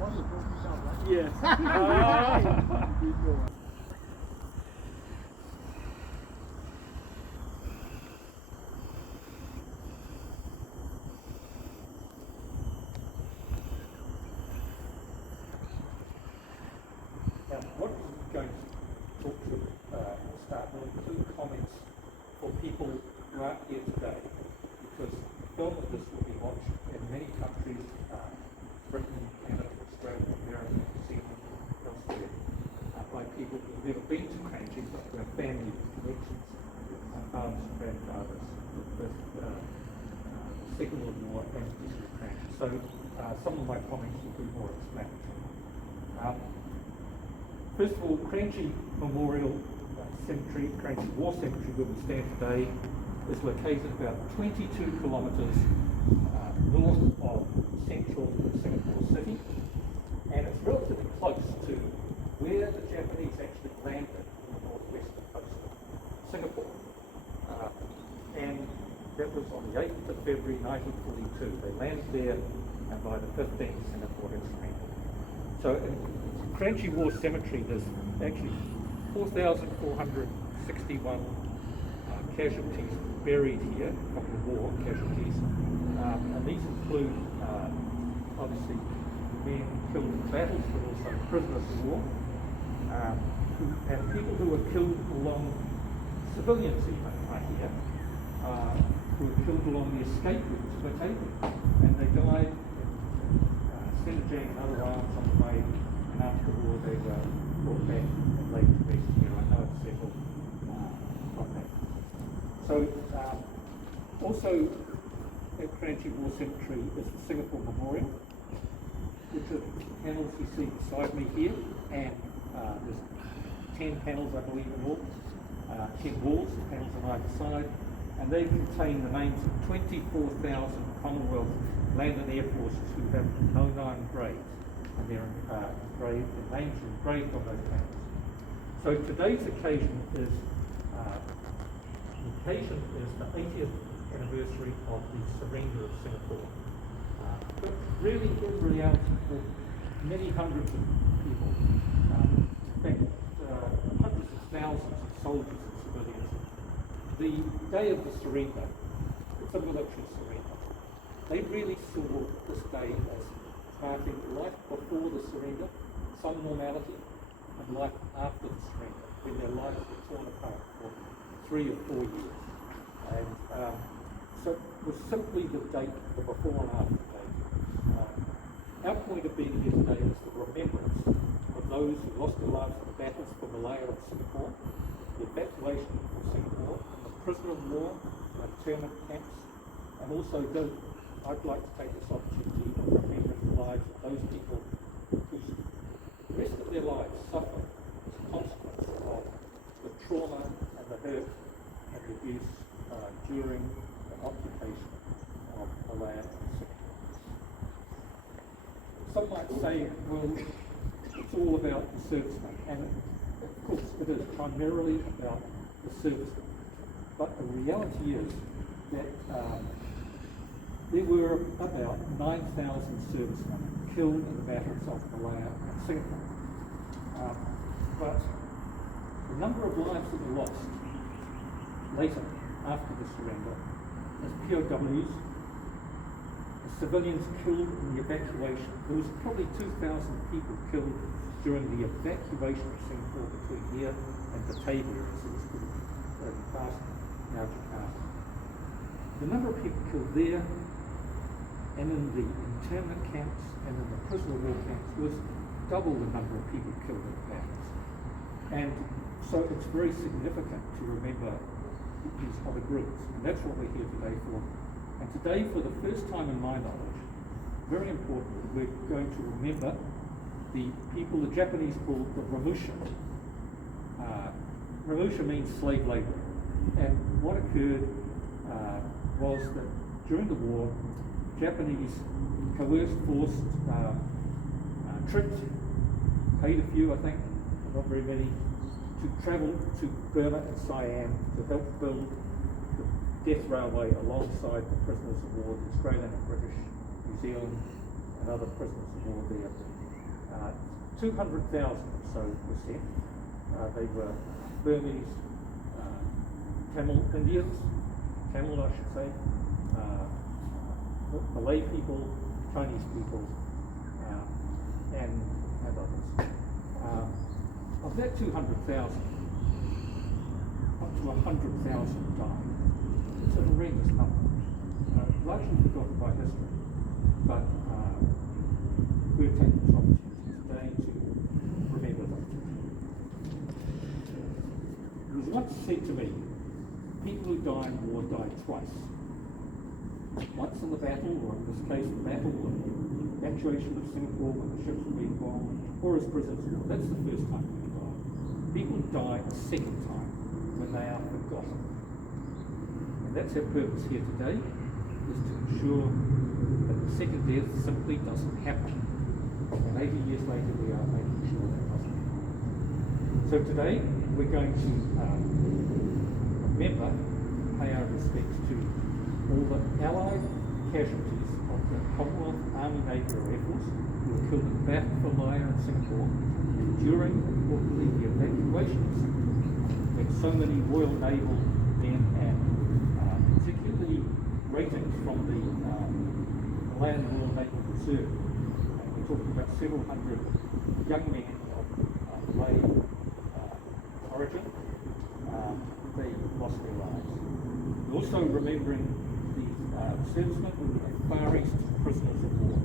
Yes. Now, what we're going to talk to start with two comments for people who aren't here today, because the film of this will be watched in many countries, Britain, Canada, Australia, America, New Zealand, elsewhere, by people who've never been to Kranji but who have family connections, fathers and grandfathers, with the Second World War and especially Kranji. So some of my comments will be more explanatory. First of all, Kranji Memorial Cemetery, Kranji War Cemetery, where we stand today, is located about 22 kilometres north of central Singapore City, and it's relatively close to where the Japanese actually landed on the northwestern coast of Singapore. And that was on the 8th of February 1942. They landed there, and by the 15th, Singapore had surrendered. So in Kranji War Cemetery, there's actually 4,461 casualties buried here from the war, casualties. And these include, obviously, men killed in battles, but also prisoners of war, and people who were killed along, civilians even are here, who were killed along the escape routes, and they died in Senegal and other islands on the way, and after the war they were brought back and laid to rest here. I know it's several from that. So, also at Kranji War Cemetery is the Singapore Memorial, which are the panels you see beside me here, and there's 10 panels, I believe, in all, 10 walls, panels on either side, and they contain the names of 24,000 Commonwealth Land and Air Forces who have no known graves, and their names are engraved on those panels. So today's occasion is the 80th anniversary of the surrender of Singapore. But really, in reality, for many hundreds of people, in fact, hundreds of thousands of soldiers and civilians, the day of the surrender, it's a military surrender. They really saw this day as marking life before the surrender, some normality, and life after the surrender, when their lives were torn apart for 3 or 4 years. And so it was simply the date, the before and after date. Our point of being here today is the remembrance of those who lost their lives in the battles for Malayan and Singapore, the evacuation of Singapore, and the prisoner of war, the internment camps, and also I'd like to take this opportunity of remembering the lives of those people who the rest of their lives suffer as a consequence of the trauma and the hurt and the abuse during the occupation of Malayan and Singapore. Some might say, well, it's all about the servicemen, and of course it is primarily about the servicemen. But the reality is that there were about 9,000 servicemen killed in the battles of Malayan and Singapore. But the number of lives that were lost later, after the surrender, as POWs, the civilians killed in the evacuation. There was probably 2,000 people killed during the evacuation of Singapore between here and Batavia, as it was called, past now Jakarta. The number of people killed there and in the internment camps and in the prisoner of war camps was double the number of people killed in the battles. And so it's very significant to remember these other groups, and that's what we're here today for. And today, for the first time in my knowledge, very importantly, we're going to remember the people the Japanese called the Romushas. Romusha means slave labor, and what occurred was that during the war, Japanese coerced, forced, tricked, paid a few, I think, not very many, to travel to Burma and Siam to help build the Death Railway alongside the prisoners of war, the Australian and British, New Zealand, and other prisoners of war there. 200,000 or so were sent. They were Burmese, Tamil Indians, Tamil I should say, Malay people, Chinese people, and others. Of that 200,000, up to 100,000 died. It's a horrendous number, largely forgotten by history, but we're taking this opportunity today to remember them. It was once said to me, people who die in war die twice. Once in the battle, or in this case the battle of the evacuation of Singapore when the ships were being bombed, or as prisoners of war. That's the first time people die. People die a second time when they are forgotten. And that's our purpose here today, is to ensure that the second death simply doesn't happen. And 80 years later we are making sure that doesn't happen. So today we're going to remember, pay our respects to all the Allied casualties of the Commonwealth Army, Navy or Air Force who were killed in the battle for Malayan and Singapore, and during, importantly, the evacuation of Singapore, when so many Royal Naval men and particularly ratings from the Malayan Royal Naval Reserve, we're talking about several hundred young men of Malay origin, they lost their lives. We're also remembering the servicemen who were FAR EAST prisoners of war.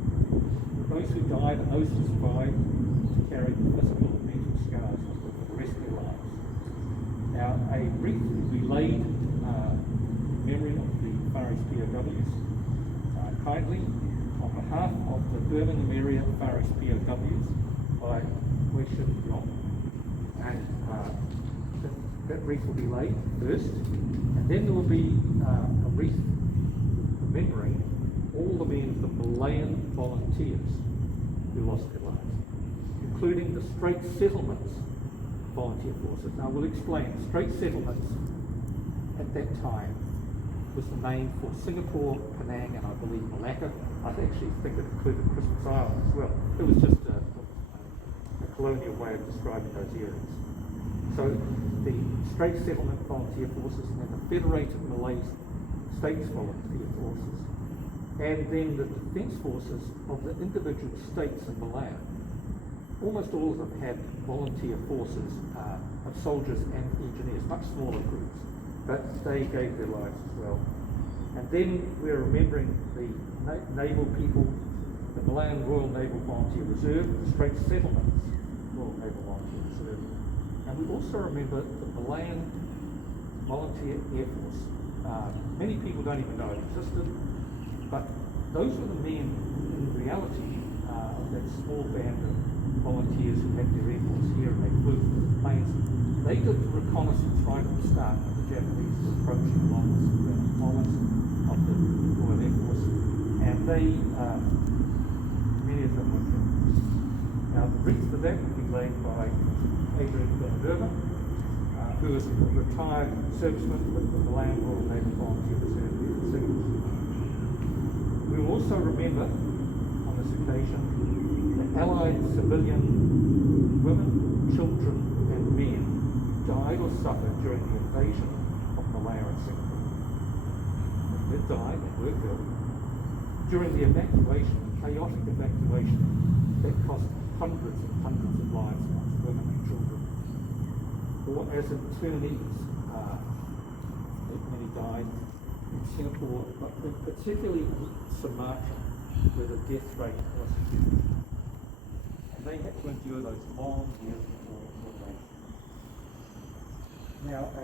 Those who died and those who survived to carry the physical and mental scars for the rest of their lives. Now, a wreath will be laid in memory of the FAR EAST POWs, kindly on behalf of the Birmingham area FAR EAST POWs by Romushas. And that wreath will be laid first, and then there will be a wreath remembering all the men of the Malayan volunteers who lost their lives, including the Strait Settlements volunteer forces. Now we'll explain. Strait Settlements at that time was the name for Singapore, Penang, and I believe Malacca. I actually think it included Christmas Island as well. It was just a colonial way of describing those areas. So the Strait Settlement Volunteer Forces and the Federated Malay States Volunteer Forces, and then the defence forces of the individual states in Malayan. Almost all of them had volunteer forces of soldiers and engineers, much smaller groups, but they gave their lives as well. And then we're remembering the naval people, the Malayan Royal Naval Volunteer Reserve, the Strait Settlements Royal Naval Volunteer Reserve, and we also remember the Malayan Volunteer Air Force. Many people don't even know it existed, but those were the men, in reality, of that small band of volunteers who had their Air Force here and they flew planes. They did the reconnaissance right at the start when the Japanese were approaching along the Savannah Islands of the Royal Air Force, and they, many of them were killed. Now, the wreath for that will be laid by Adrian, who is a retired serviceman with the Malayan Royal Naval Volunteer Reserve here in Singapore. We will also remember, on this occasion, the Allied civilian women, children and men died or suffered during the invasion of Malaya and Singapore. They did die, they were killed. During the evacuation, chaotic evacuation, that cost hundreds and hundreds of lives amongst women and children. Or as internees, many died in Singapore, but particularly in Sumatra, where the death rate was huge. And they had to endure those long years before they. Now, a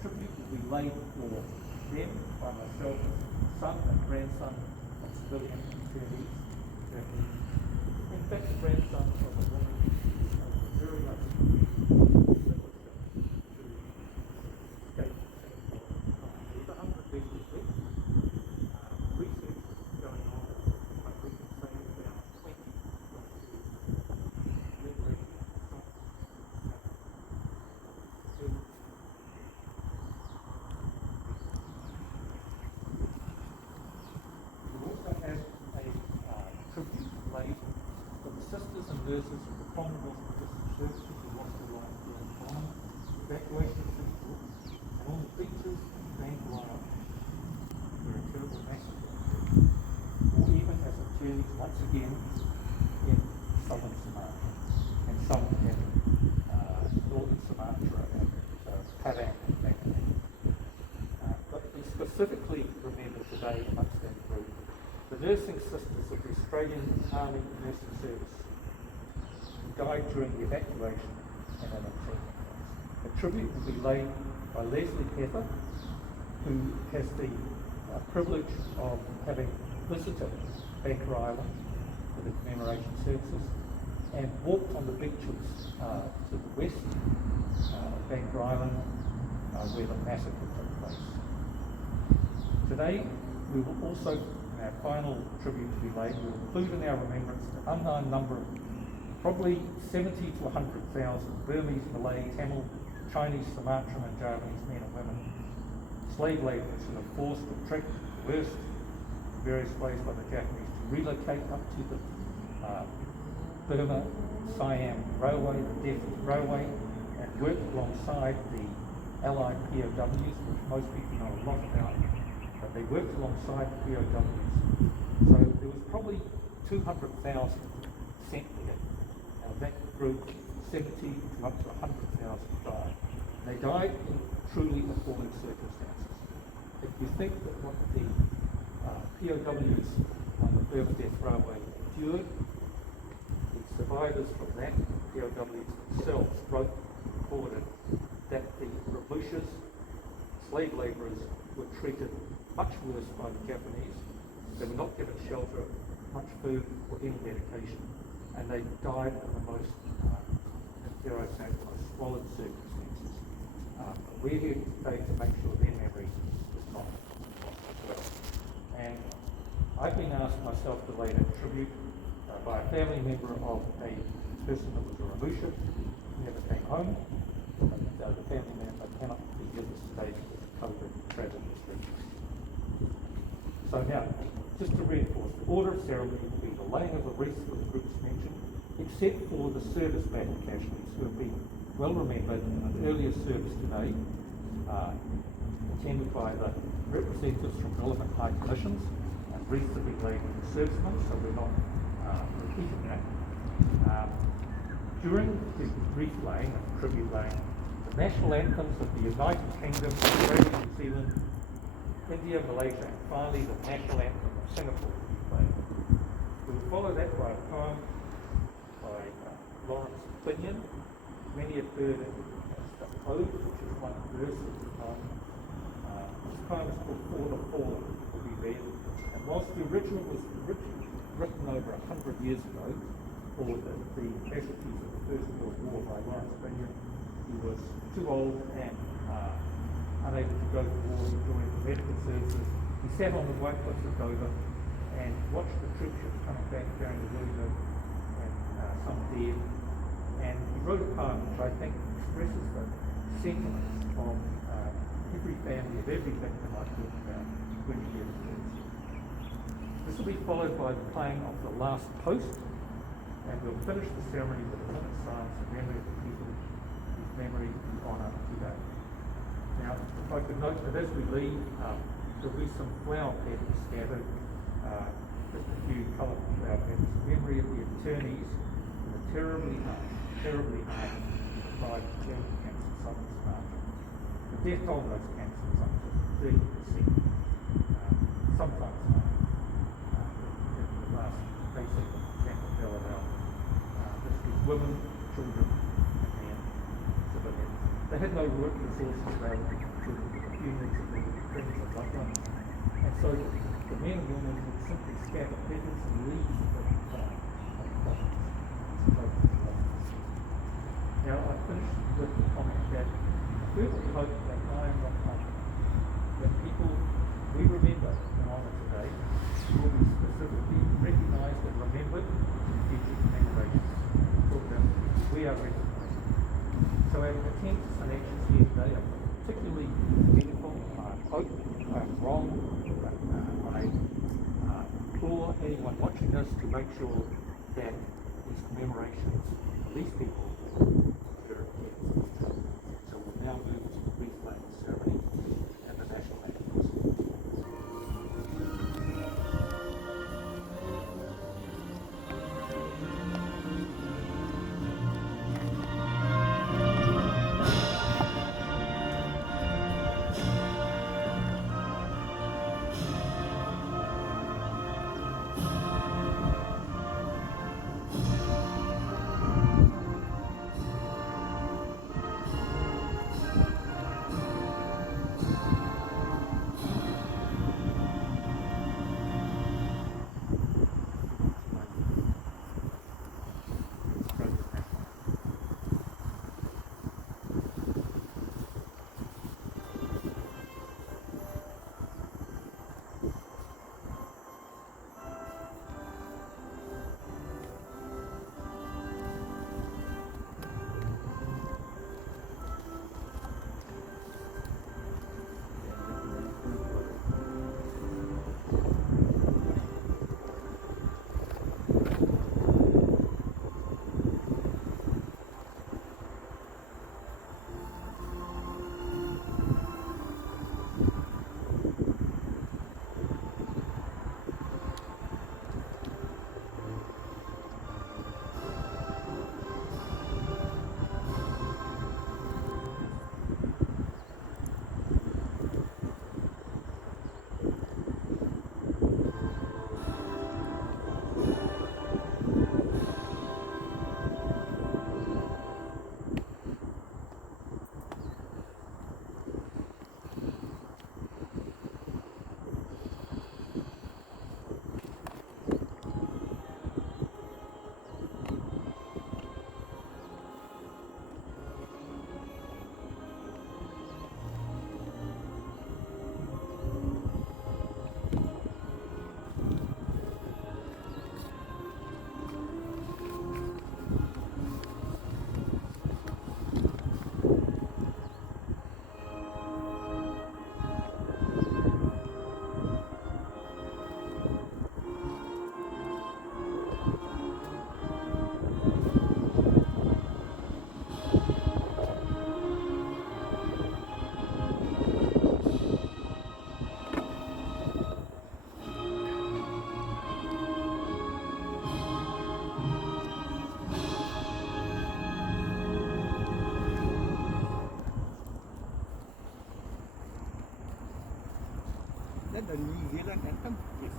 tribute will be laid for them by myself, son and grandson of civilian internees. In fact, the grandson of a woman who very much for the sisters and nurses of the Commonwealth Nurses services who lost their lives during bombing, evacuation of Singapore, and on the beaches of Banka Island, where a terrible massacre occurred, or even as it journeys once again in southern Sumatra, and some in northern Sumatra and Padang and Malayan. But we specifically remember today amongst that group the nursing sisters of the Australian Army Nursing Service who died during the evacuation and an internment camps. A tribute will be laid by Leslie Pepper, who has the privilege of having visited Banka Island for the commemoration services and walked on the beaches to the west of Banka Island where the massacre took place. Today we will also, in our final tribute to be laid, we will include in our remembrance the unknown number of probably 70 to 100,000 Burmese, Malay, Tamil, Chinese, Sumatran and Javanese men and women, slave labourers who were forced or tricked, coerced in various ways by the Japanese to relocate up to the Burma Siam Railway, the Death Railway, and worked alongside the Allied POWs, which most people know a lot about, but they worked alongside the POWs. So there was probably 200,000 sent there. Now that group, 70 to up to 100,000 died. They died in truly appalling circumstances. If you think that what the POWs on the Burma Death Railway endured, the survivors from that, POWs themselves, wrote and recorded that the Romushas, slave labourers, were treated much worse by the Japanese. They were not given shelter, much food, or any medication, and they died in the most, dare I say, the most squalid circumstances. We're here today to make sure their memory is not lost as well. And I've been asked myself to lay that tribute by a family member of a person that was a Romusha, who never came home. But the family member cannot be with us today because of COVID travel restrictions. So now, just to reinforce, the order of ceremony will be the laying of the wreaths for the groups mentioned, except for the service battle casualties who have been well remembered in an earlier service today, attended by the representatives from relevant high commissions, and wreaths have been laid for the servicemen, so we're not repeating that. During the wreath laying and tribute laying, the national anthems of the United Kingdom, Australia, New Zealand, India, Malaysia, and finally the national anthem of Singapore will be played. We will follow that by a poem by Lawrence Pinion. Many have heard it as the Ode, which is one verse of the poem. This poem is called For the Fallen, will be read. And whilst the original was written over 100 years ago for the casualties of the First World War by Lawrence Pinion, he was too old and unable to go to war during the medical services. He sat on the White Cliffs of Dover and watched the troopships coming back during the winter and some dead. And he wrote a poem which I think expresses the sentiments of every family, of every victim I talked about 20 years ago. This will be followed by the playing of the last post, and we'll finish the ceremony with a minute's silence in memory of the people whose memory we honour today. Now, if I could note that as we leave, there'll be some flower petals scattered, just a few colourful flower petals, in memory of the internees in the terribly harmed five German camps in southern Sumatra. The death toll in those camps was up to 30%, sometimes in the last basic camp of Belleville. This was women, children, and men, civilians. They had no work resources available to the funerals of their friends and loved ones. And so the men and women would simply scatter petals and leaves of the farm on the coffins. Now I finish with the comment that I firmly hope that I am not confident that people we remember and honour today will be specifically recognised and remembered in future commemorations. We are recognised. So our attempts and actions here today are particularly meaningful. I hope I'm wrong, but I implore anyone watching us to make sure that these commemorations for these people that are dead. So we'll now move to the wreath laying ceremony and the national anthems. The New Zealand anthem? Yes.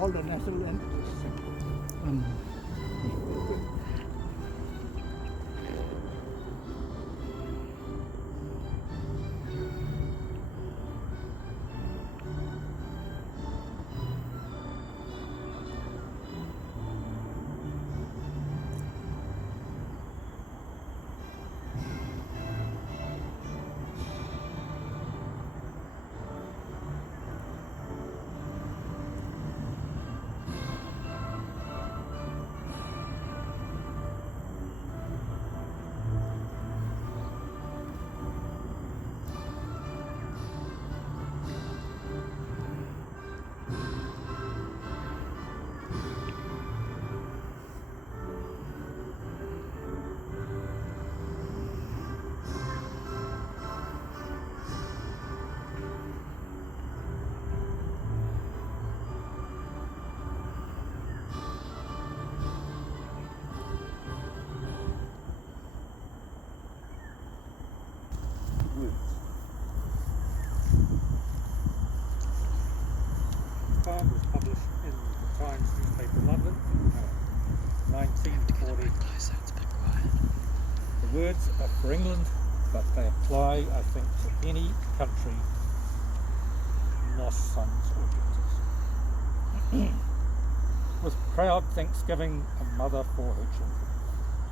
all the national anthems. Poem was published in the Times newspaper, London, 1940. The words are for England, but they apply, I think, to any country lost sons or daughters. With proud thanksgiving, a mother for her children,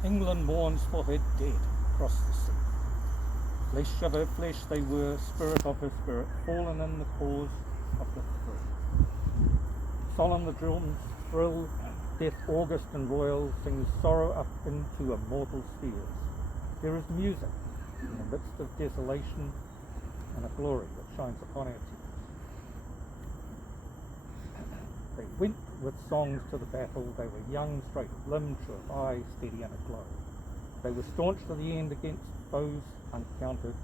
England mourns for her dead across the sea. Flesh of her flesh they were, spirit of her spirit, fallen in the cause of the free. Solemn the drums thrill, death august and royal sings sorrow up into immortal spheres. There is music in the midst of desolation and a glory that shines upon our tears. They went with songs to the battle, they were young, straight of limb, true of eye, steady and aglow. They were staunch to the end against foes uncounted,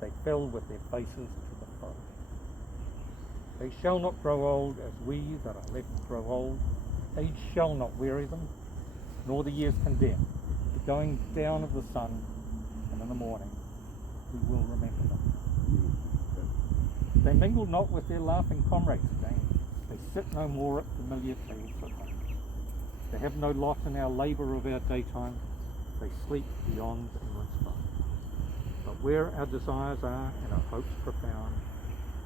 they fell with their faces to the foe. They shall not grow old as we that are left grow old. Age shall not weary them, nor the years condemn. The going down of the sun, and in the morning we will remember them. They mingle not with their laughing comrades again. They sit no more at familiar tables of home. They have no lot in our labour of our daytime. They sleep beyond England's foe. But where our desires are and our hopes profound,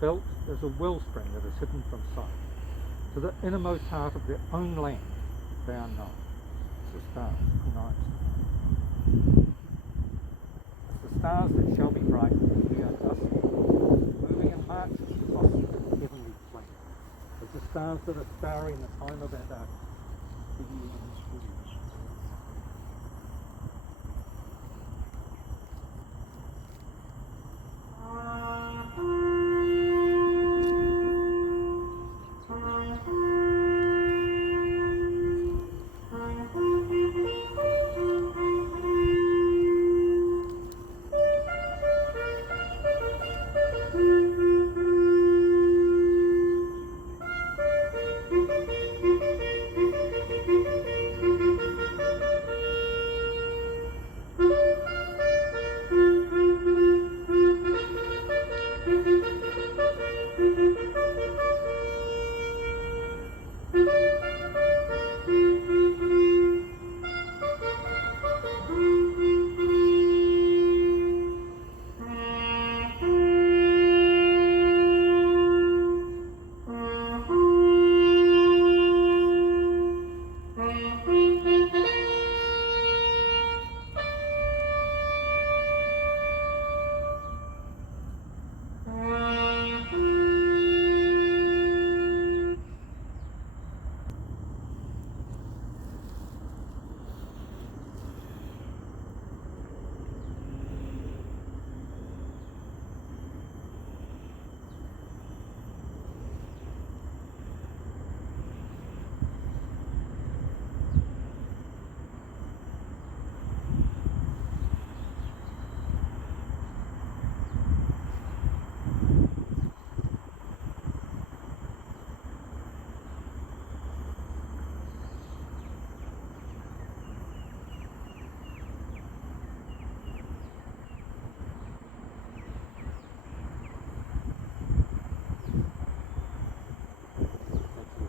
felt as a wellspring that is hidden from sight, to the innermost heart of their own land they are known as the stars tonight. As the stars that shall be bright, we are dusty, moving in march across the heavenly plain. As the stars that are starry in the time of our darkness, be ye in this